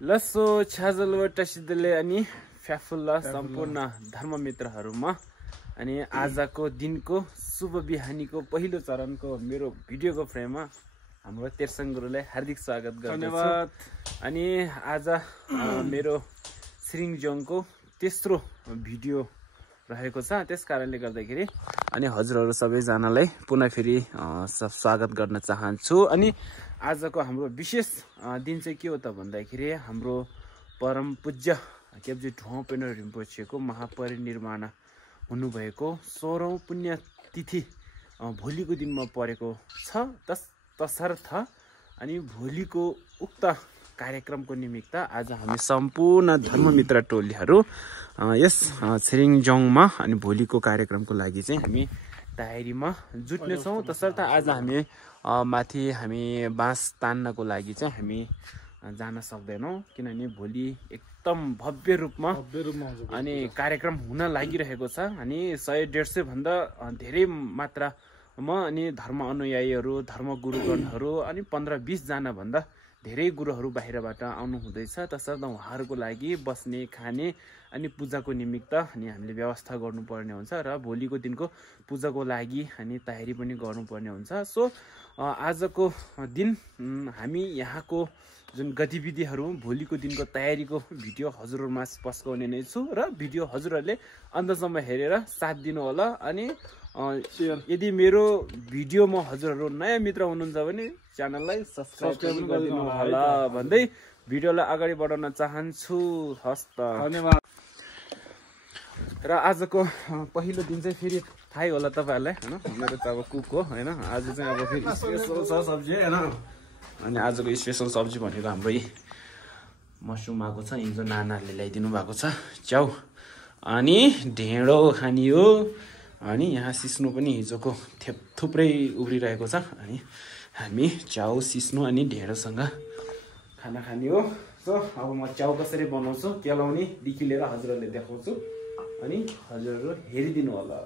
लसो छ्याजलवटा सिद्धले अनि फ्याफुल्ला सम्पूर्ण धर्ममित्रहरूमा अनि आजको दिनको शुभ बिहानीको पहिलो चरणको मेरो भिडियोको फ्रेममा हाम्रो तेर्सङ गुरुलाई हार्दिक स्वागत गर्दछु। अनि आज मेरो श्रीङजोङको तेस्रो भिडियो रहेको छ, त्यस कारणले गर्दाखेरि अनि हजुरहरू सबैजनालाई पुनः फेरि स्वागत गर्न चाहन्छु। अनि आजको हाम्रो विशेष दिन चाहिँ के हो त भन्दाखेरि हाम्रो परम पूज्य केपजी ढोपेन रिम्पोछेको महापरिनिर्वाण हुनुभएको 16औं पुण्यतिथि भोलिको दिनमा परेको छ। तसर्थ अनि भोलिको उक्त कार्यक्रमको निमित्त आज हामी सम्पूर्ण धर्ममित्र टोलीहरू यस छिरिङजोङमा अनि भोलिको कार्यक्रमको लागि चाहिँ हामी तयारीमा जुट्नेछौँ। तसर्थ आज हामी माथि हामी बाँस तान्नको लागि चाहिँ हामी जान सक्दैनौँ, किनभने भोलि एकदम भव्य रूपमा अनि कार्यक्रम हुन लागिरहेको छ। अनि 100-150 भन्दा धेरै मात्रामा अनि धर्म अनुयायीहरू, धर्म गुरुगणहरू अनि 15-20 जना भन्दा धेरै गुरुहरू बाहिरबाट आउनु हुँदैछ। तसर्थ उहाँहरूको लागि बस्ने, खाने अनि पूजाको निमित्त अनि हामीले व्यवस्था गर्नुपर्ने हुन्छ र भोलिको दिनको पूजाको लागि अनि तयारी पनि गर्नुपर्ने हुन्छ। सो आजको दिन हामी यहाँको जुन गतिविधिहरू भोलिको दिनको तयारीको भिडियो हजुरहरूमा पस्काउने नै छु र भिडियो हजुरहरूले अन्तसम्म हेरेर साथ दिनु होला। अनि यदि मेरो भिडियोमा हजुरहरू नयाँ मित्र हुनुहुन्छ भने च्यानललाई सब्सक्राइब गरिदिनु होला भन्दै भिडियोलाई अगाडि बढाउन चाहन्छु। हस्त धन्यवाद। र आजको पहिलो दिन चाहिँ फेरि थाहै होला तपाईँहरूलाई होइन, मेरो त अब कुक हो होइन। आज चाहिँ अब फेरि स्पेसल छ सब्जी होइन। अनि आजको स्पेसल सब्जी भनेको हाम्रो मसरुम आएको छ, हिजो नानाहरूले ल्याइदिनु भएको छ च्याउ, अनि ढेँडो खानी हो। अनि यहाँ सिस्नु पनि हिजोको थुप्रै उब्रिरहेको छ। अनि हामी च्याउ, सिस्नु अनि ढेँडोसँग खाना खाने हो। सो अब म च्याउ कसरी बनाउँछु केलाउनेदेखि लिएर हजुरहरूले देखाउँछु अनि हजुरहरू हेरिदिनु होला।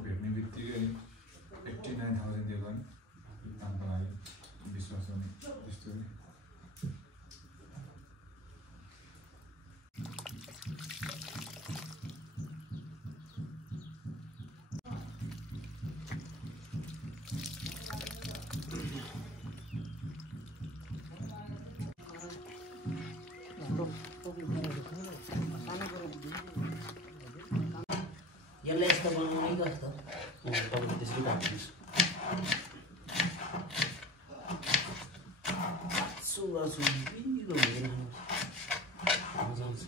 भेट्ने बित्तिकै 89,000 दिएको नि कामको लागि विश्वास गर्ने त्यस्तो नि। यसलाई यस्तो बनाउने कस्तो तपाईँले त्यसरी काट्नुहोस्। सुगा सुबिलो हुँदैन मजा आउँछ।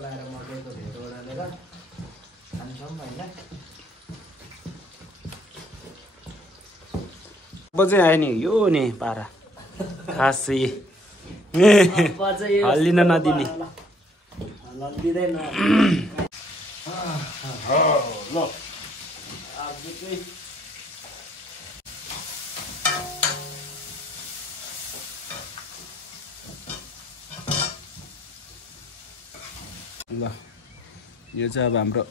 लगाएर मकैको ढेँडो बनाएर खान्छौँ होइन। अब चाहिँ आयो नि यो नि पारा खासै हल्लिन नदिने। हल्लिँदैन ल आज चाहिँ ल यो चाहिँ अब हाम्रो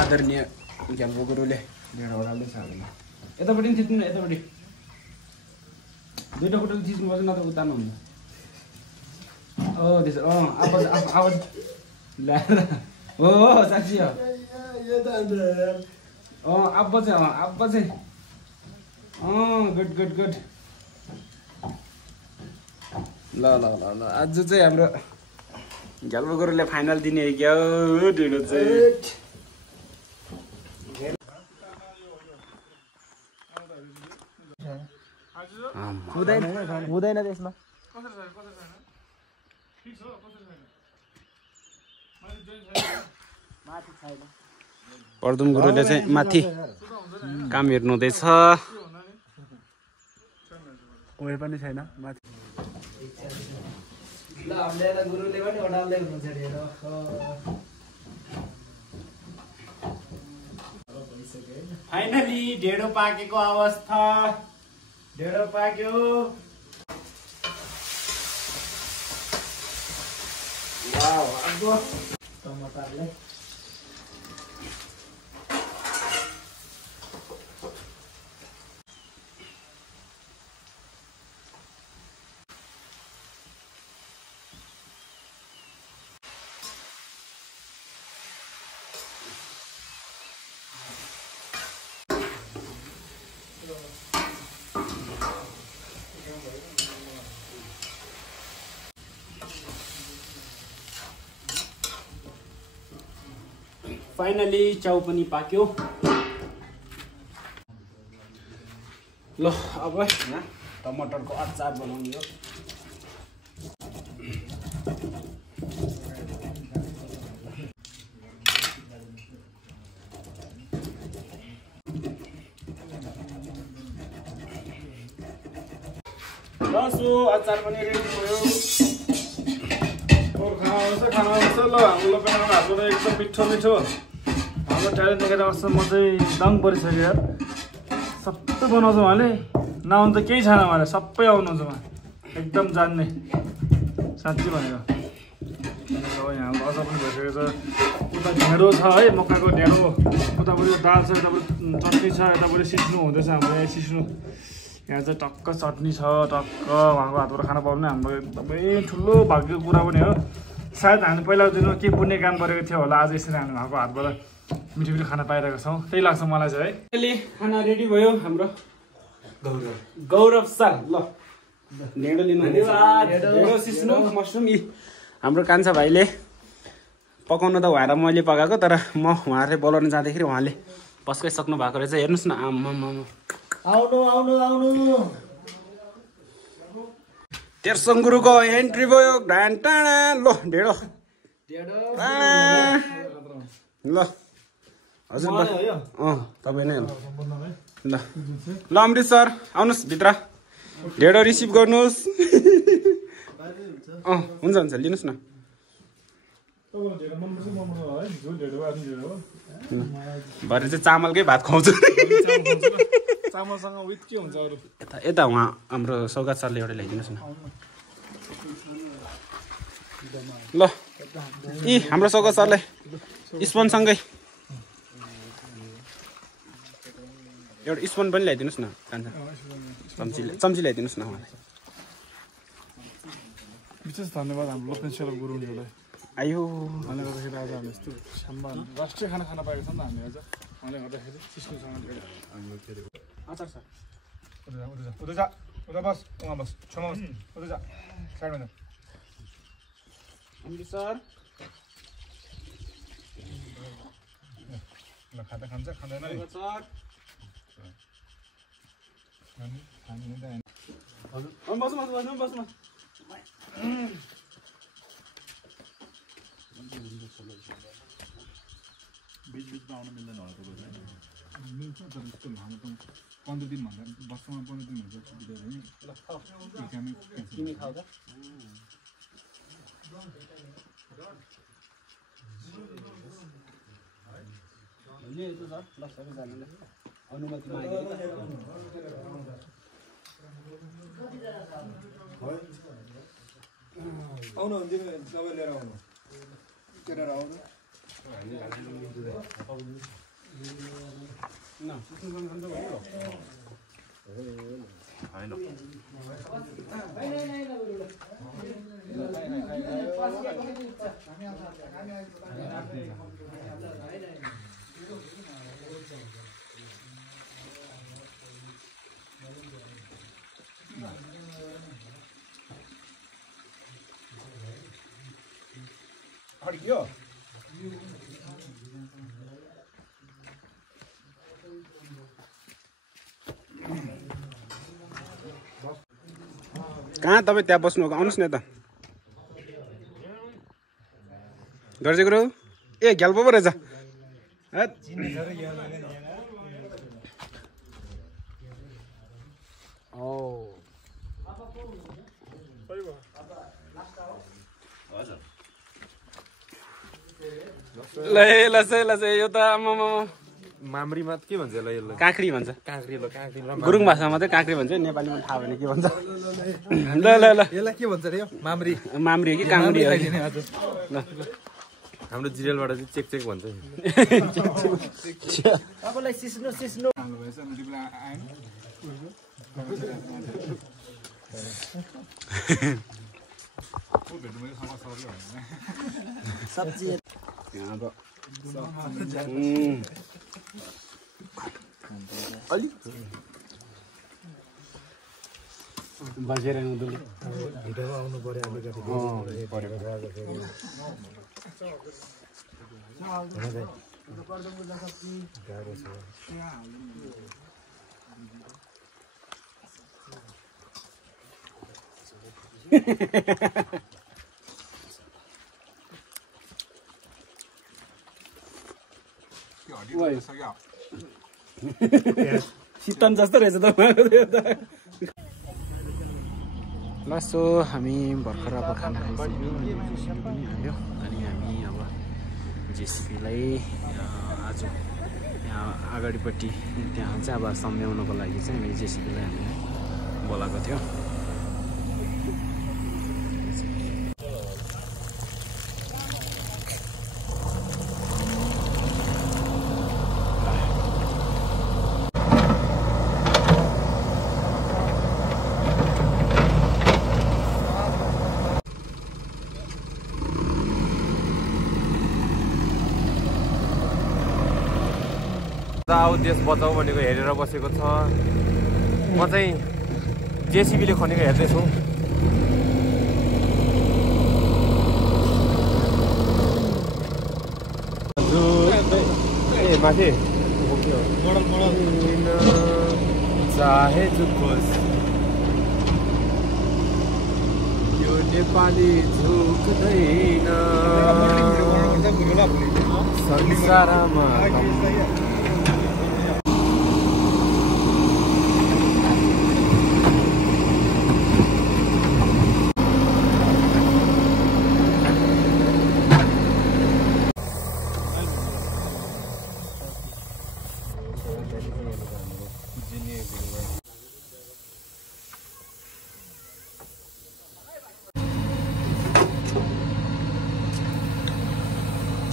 आदरणीय ज्ञानको गुरुले ढेँडो ओडाल्दैछ। हामीलाई यतापट्टि पनि थिच्नु, यतापट्टि दुईवटा खुट्टाले थिच्नुपर्छ, नत्र उतार्नु हुन्छ। त्यसो आवाज आवाज ल्याएर हो साँच्ची हो। अब चाहिँ गुड गुड गुड। ल ल ल ल आज चाहिँ हाम्रो झ्यालबो गुरुले फाइनल दिने हो क्या ढेँडो चाहिँ। हुँदैन त्यसमा। पर्दुम गुरुले चाहिँ माथि काम हेर्नु हुँदैछ। कोही पनि छैन माथि। ल हामीले त गुरुले पनि ओडाल्दै हुनुहुन्छ ढेडो। फाइनली ढेडो पाकेको अवस्था। ढेडो पाक्यो। वाउ अब टमाटरले फाइनली चाउ पनि पाक्यो। ल अब यहाँ टमाटरको अचार बनाउने हो। लसु अचार पनि रेडी भयो। खाना आउँछ ल हाम्रो लोकलको हातबाट एकदम मिठो मिठो। हाम्रो ट्यालेन्ट देखेर अस्ति म चाहिँ दङ परिसक्यो यार। सबै बनाउँछ उहाँले, नआउनु त केही छैन उहाँले, सबै आउनुहुन्छ उहाँ एकदम जान्ने साँच्ची भनेको। अब यहाँ अझ पनि भइसकेको छ। उता ढेँडो छ है, मकैको ढेँडो, उतापट्टि दाल छ, यतापट्टि चटनी छ, यतापट्टि सिस्नु हुँदैछ हाम्रो यहाँ सिस्नु। यहाँ चाहिँ टक्क चटनी छ, टक्क उहाँको हातबाट खाना पाउनु हाम्रो एकदमै ठुलो भाग्यको कुरा पनि हो। सायद हामी पहिलाको दिनमा के पुण्य काम गरेको थियो होला, आज यसरी हामी उहाँको हातबाट मिठो मिठो खाना पाइरहेको छौँ, त्यही लाग्छ मलाई चाहिँ है। अहिले खाना रेडी भयो हाम्रो। गौरव सर ल ढेँडो लिनु। ढेँडो सिस्नु मसरुम। यी हाम्रो कान्छा भाइले पकाउनु त भएर मैले पकाएको, तर म उहाँहरूले बोलाउनु जाँदाखेरि उहाँले पस्काइसक्नु भएको रहेछ। हेर्नुहोस् न आम्मामा। आउनु आउनु आउनु। तेर्सङ गुरुको एन्ट्री भयो। टाढा लो ढेँडो ल हजुर तपाईँ नै ल ल अमृत सर आउनुहोस् भित्र, ढेँडो रिसिभ गर्नुहोस्। हुन्छ हुन्छ लिनुहोस् न। भरे चाहिँ चामलकै भात खुवाउँछु। चामलसँग विथ के हुन्छ अरू? यता उहाँ हाम्रो सौगात सरले एउटा ल्याइदिनुहोस् न। ल यी हाम्रो सौगात सरलाई स्पोनसँगै एउटा स्पोन पनि ल्याइदिनुहोस् न। कान्छ चम्ची ल्याइदिनुहोस् न उहाँलाई। विशेष धन्यवाद हाम्रो लोकेश्वर गुरुङज्यूलाई। आयो उहाँले गर्दाखेरि आज हामी यस्तो सम्मान राष्ट्रिय खाना खान पाएको छौँ नि हामी आज। उहाँले गर्दाखेरि सिस्नुसँग हजुर सर। उता जा, उता बस, उहाँ बस, छेउमा बस, उता जा, साइडमा जा। अमृत सर ल खाँदा खान्छ खाँदैन है सर। हजुर बस्नु बिचबिचमा आउनु मिल्दैन होला तपाईँलाई? मिल्छ तर यस्तो लामो त 15 दिन भन्दा वर्षमा 15 दिन हुन्छ बिदा भने कामै तिमी खाऊ त। ल सबैजनाले अनुमति मागेँ। आउनु दबाई लिएर आउनु केटाहरू आउनु। अड्कियो कहाँ तपाईँ त्यहाँ बस्नु आउनुहोस् न यता। दर्जी गुरु ए घ्याल्पो पो रहेछ। ल यो त मामरीमा के भन्छ ल यसलाई काँक्री भन्छ काँक्री ल काँक्री ल गुरुङ भाषामा चाहिँ काँक्री भन्छ नेपालीमा थाहा भने के भन्छ ल ल ल यसलाई के भन्छ रे यो मामरी मामरी हो कि काँक्री हो ल हाम्रो जिरेलबाट चाहिँ चेक चेक भन्छ तपाईँलाई सिस्नो सिस्नो सब्जी अलि बसेर हुँदैन भिडियोमा आउनु पर्यो शीतन जस्तो रहेछ त ल सो हामी भर्खर अब खाना खाइसक्यो अनि हामी अब जेसीपीलाई आज यहाँ अगाडिपट्टि त्यहाँ चाहिँ अब सम्झाउनको लागि चाहिँ हामी जेसीपीलाई हामी बोलाएको थियौँ आऊ देश बचाऊ भनेको हेरेर बसेको छ म चाहिँ जेसीबीले खनेको हेर्दैछु ए माथि चाहे जुकोस् यो नेपाली झुक्दैन संसारमा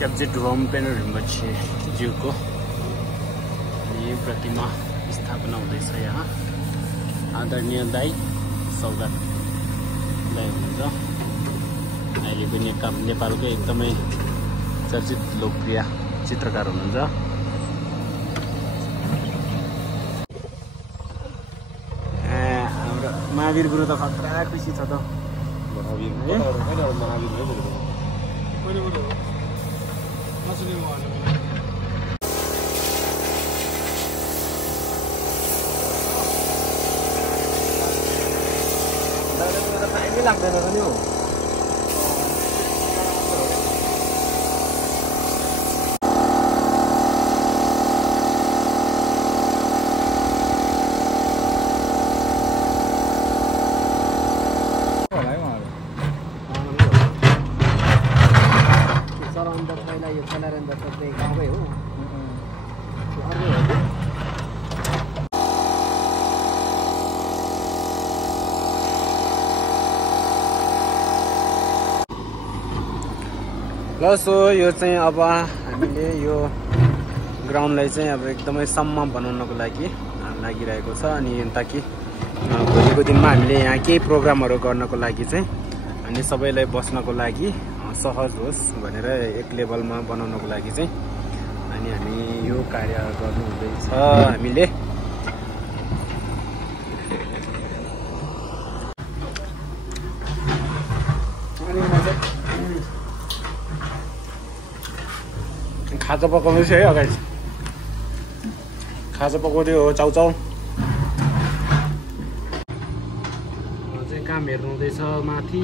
क्याप्चेट रोम्पेन रिम्बछे ज्यूको यो प्रतिमा स्थापना हुँदैछ यहाँ आदरणीय दाई सौगात दाई हुनुहुन्छ अहिले पनि नेपालको एकदमै चर्चित लोकप्रिय चित्रकार हुनुहुन्छ हाम्रो महावीर गुरु त खतरा खुसी छ त लाग्दैन नि हो ल सो यो चाहिँ अब हामीले यो ग्राउन्डलाई चाहिँ अब एकदमै सम्म बनाउनको लागि लागिरहेको छ अनि ताकि भोलिको दिनमा हामीले यहाँ केही प्रोग्रामहरू गर्नको लागि चाहिँ अनि सबैलाई बस्नको लागि सहज होस् भनेर एक लेभलमा बनाउनको लागि चाहिँ अनि हामी यो कार्य गर्नु हुँदैछ हामीले खाजा पकाउँदैछ है अगाडि खाजा पकाउँदै हो चाउचाउ चाहिँ काम हेर्नु हुँदैछ माथि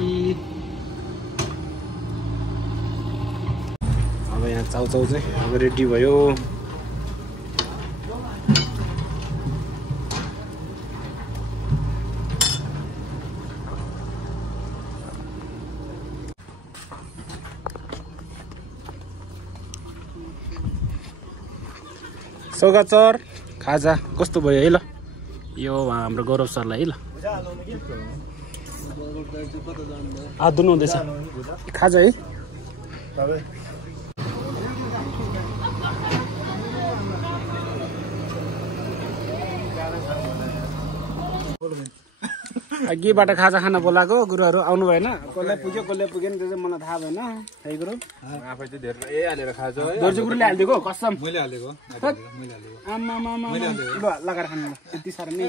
अब यहाँ चाउचाउ चाहिँ अब रेडी भयो सौगाचर खाजा कस्तो भयो है ल यो हाम्रो गौरव सरलाई है ल हात धुनु हुँदैछ खाजा है अघिबाट खाजा खान बोलाएको गुरुहरू आउनु भएन कसलाई पुग्यो कसलाई पुगेन त्यो चाहिँ मलाई थाहा भएन है गुरु आफै चाहिँ धेरै हालेर खान्छ है दोर्जे गुरुले हालिदिएको कसम मैले हालेको आमा ल लगाएर खानु ल त्यति साह्रो नै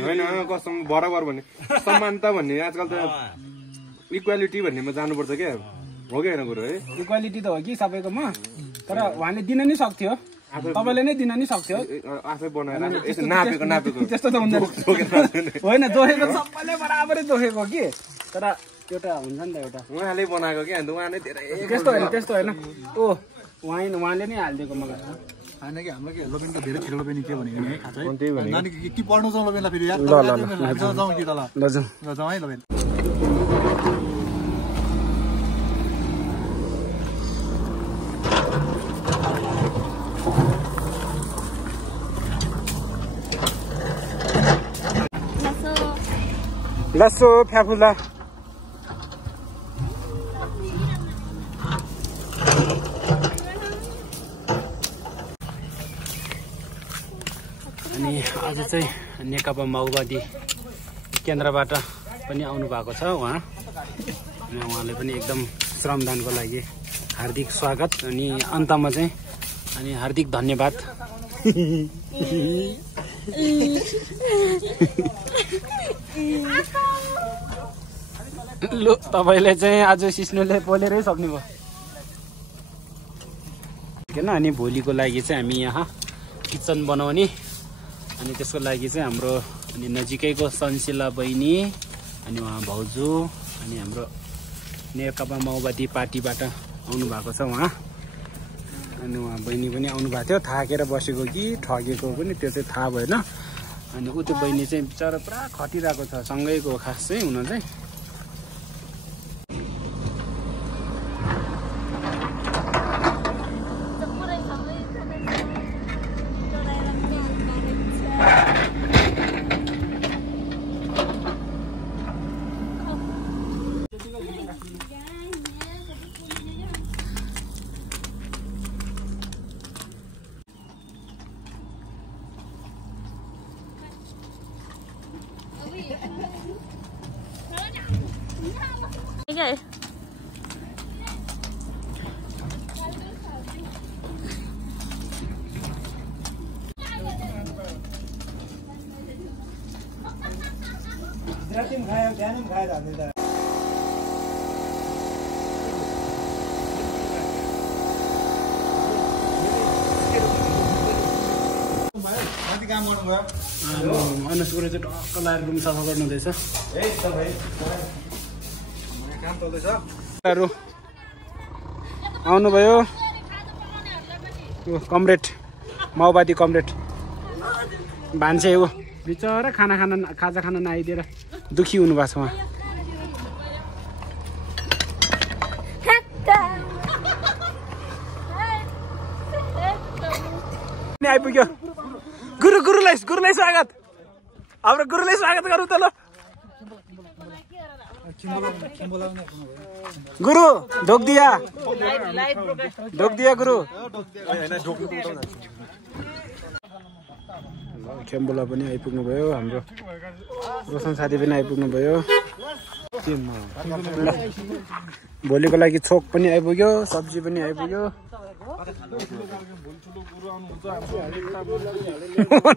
होइन कसम बराबर भन्ने समानता भन्ने आजकल त इक्वालिटी भन्नेमा जानुपर्छ क्या हो कि होइन गुरु है इक्वालिटी त हो कि सबैकोमा तर उहाँले दिन नि सक्थ्यो तपाईँले नै दिन नि सक्थ्यो आफै बनाएर नापेको त्यस्तो त हुँदैन होइन जोखेको सबैले बराबरै जोखेको कि तर एउटा हुन्छ नि त एउटा उहाँले बनाएको क्या उहाँ नै धेरै त्यस्तो होइन ओ उहाँले नै हालिदिएको मलाई होइन कि हाम्रो के लोबिन त धेरै खेल लोबिन के भनेको नि है खाजा नानी के पढ्नु जाउँ लोबिनलाई फेरि यार जाउँ कि तल ल जाउँ है लोबिन लसो फ्याफुला अनि आज चाहिँ नेकपा माओवादी केन्द्रबाट पनि आउनु भएको छ उहाँ अनि उहाँले पनि एकदम श्रमदानको लागि हार्दिक स्वागत अनि अन्तमा चाहिँ अनि हार्दिक धन्यवाद लु तपाईँले चाहिँ आज सिस्नुले पोलेरै सक्नुभयो किन अनि भोलिको लागि चाहिँ हामी यहाँ किचन बनाउने अनि त्यसको लागि चाहिँ हाम्रो अनि नजिकैको सनशिला बहिनी अनि उहाँ भाउजू अनि हाम्रो नेकपा माओवादी पार्टीबाट आउनु भएको छ उहाँ अनि उहाँ बहिनी पनि आउनु भएको थियो थाकेर बसेको कि ठगेको पनि त्यो चाहिँ थाहा भएन अनि ऊ त्यो बहिनी चाहिँ बिचरा पुरा खटिरहेको छ सँगैको खास चाहिँ हुन चाहिँ Okay. अनुस गुरु चाहिँ टक्क लाएर रुम सफा गर्नु हुँदैछ आउनुभयो कमरेड माओवादी कमरेड भान्से हो बिचरा खाजा खान नआइदिएर दुखी हुनुभएको छ उहाँ आइपुग्यो गुरुलाई स्वागत हाम्रो गुरुलाई स्वागत गरौँ त ल गुरु ढोकदिया गुरु खेम्बोला पनि आइपुग्नु भयो हाम्रो रोशन साथी पनि आइपुग्नु भयो भोलिको लागि छोक पनि आइपुग्यो सब्जी पनि आइपुग्यो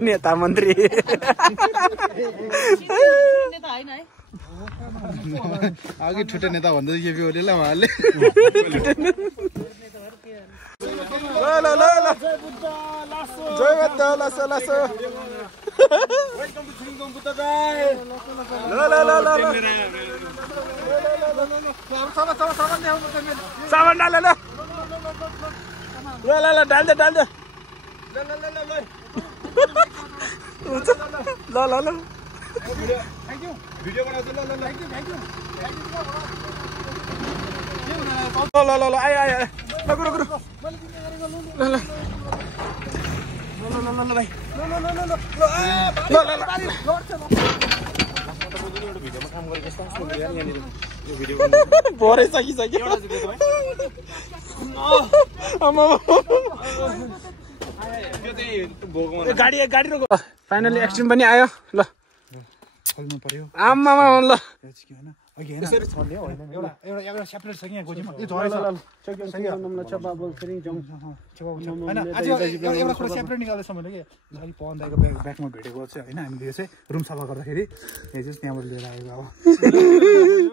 नेता मन्त्री अघि ठुटे नेता भन्दै केपी ओलीले उहाँले जय बुद्ध लासो लासो सामान डाल ल डाल दे ल भिडियो बनाउँछु ल ल आयो ल गुरु भरे सकिसक्यो गाडी रोक फाइनली एक्सट्रिम पनि आयो ल खोल्नु पर्यो आमामा ल अघि हैन यसरी छोड्ले होइन एउटा सेपरेट छ कि यहाँ गोजीमा यो झरेछ हैन आज एउटा कुरा सेपरेट निकालेछ मैले के अघि पवन दाइको ब्याकमा भेटेको चाहिँ हैन हामीले यो चाहिँ रुम सफा गर्दाखेरि यो चाहिँ त्यहाँबाट लिएर आएको अब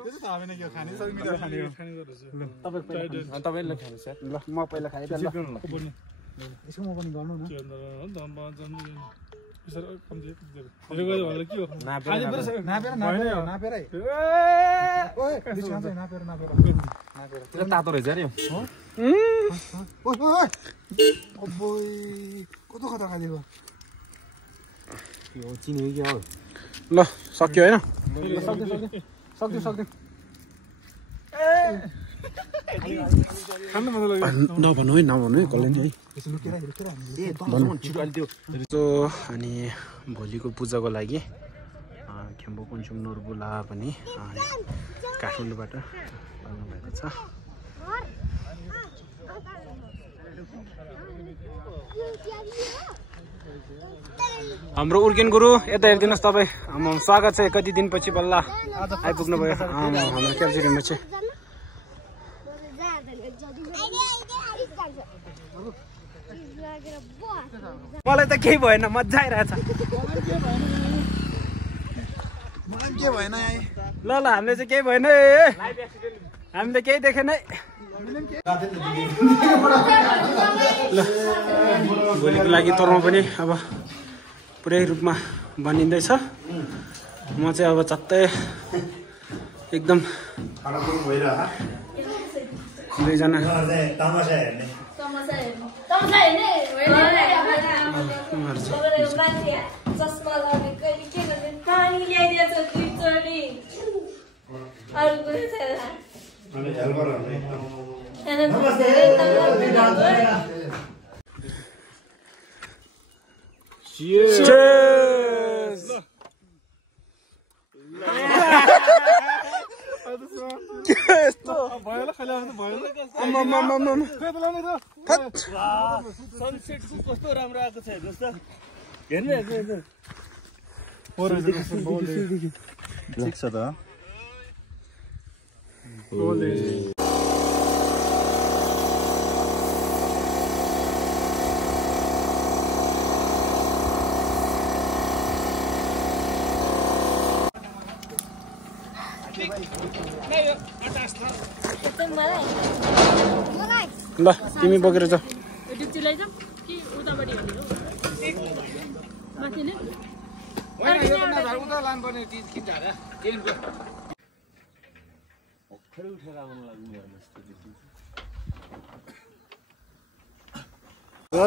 त्यो त हामी नै के खाने सबै मिलेर खाने हो तपाईँले खानु सर ल म पहिला खाएँ ल यसको म पनि गर्नु न तातो रहेछ अरे कता कता खाइदिएको ल सक्यो होइन सक्यो नभन्नु है कसले नि है अनि भोलिको पूजाको लागि खेम्बो कुन्छुङ नोरबुला पनि काठमाडौँबाट आउनुभएको छ हाम्रो उर्गेन गुरु यता हेरिदिनुहोस् तपाईँ स्वागत छ कति दिनपछि बल्ल आइपुग्नु भयो हाम्रो क्याप्चरिङमा चाहिँ मलाई त केही भएन मजा आइरहेछ मलाई के भएन ल हामीले चाहिँ केही भएन हामीले केही देखेन ल भोलिको लागि तर्म पनि अब पुरै रूपमा बनिँदैछ म चाहिँ अब चट्टै एकदम दुईजना कस्तो राम्रो आएको छ हेर्नुहोस् त ठिक छ त ल तिमी बोकेर जाऊ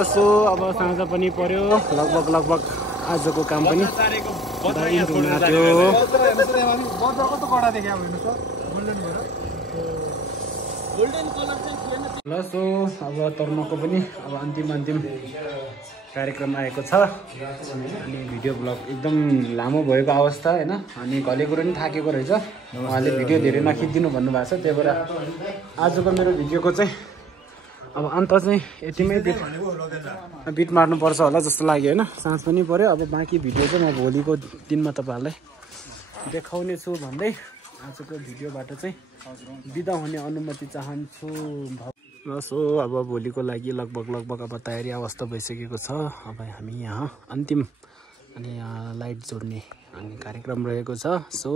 सो अब साँझ पनि पर्यो लगभग आजको काम पनि ल सो अब तर्मको पनि अब अन्तिम कार्यक्रम आएको छ अनि भिडियो ब्लग एकदम लामो भएको अवस्था होइन अनि घले कुरो पनि थाकेको रहेछ उहाँले भिडियो धेरै नखिचिदिनु भन्नुभएको छ त्यही भएर आजको मेरो भिडियोको चाहिँ अब अन्त चाहिँ यतिमै बिट मार्नुपर्छ होला जस्तो लाग्यो होइन साँझ पनि पर्यो अब बाँकी भिडियो चाहिँ म भोलिको दिनमा तपाईँहरूलाई देखाउने छु भन्दै आजको भिडियोबाट चाहिँ बिदा हुने अनुमति चाहन्छु ल सो अब भोलिको लागि लगभग अब तयारी अवस्था भइसकेको छ अब हामी यहाँ अन्तिम अनि यहाँ लाइट जोड्ने अनि कार्यक्रम रहेको छ सो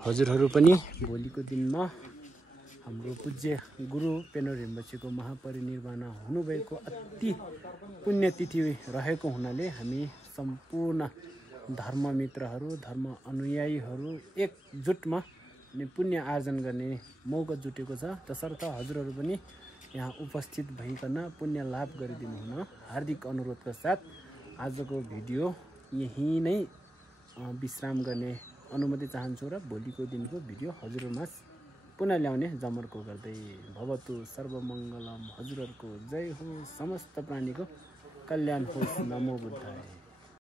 हजुरहरू पनि भोलिको दिनमा हाम्रो पूज्य गुरु पेनो रिम्पोछेको महापरिनिर्वाण हुनुभएको अति पुण्यतिथि रहेको हुनाले हामी सम्पूर्ण धर्ममित्रहरू धर्म अनुयायीहरू एकजुटमा अनि पुण्य आर्जन गर्ने मौका जुटेको छ तसर्थ हजुरहरू पनि यहाँ उपस्थित भइकन पुण्य लाभ गरिदिनु हुन हार्दिक अनुरोधका साथ आजको भिडियो यहीँ नै विश्राम गर्ने अनुमति चाहन्छु र भोलिको दिनको भिडियो हजुरहरूमा पुनः ल्याउने जमर्को गर्दै भवतु सर्वमङ्गलम हजुरहरूको जय हो समस्त प्राणीको कल्याण होस् नमो बुद्धाय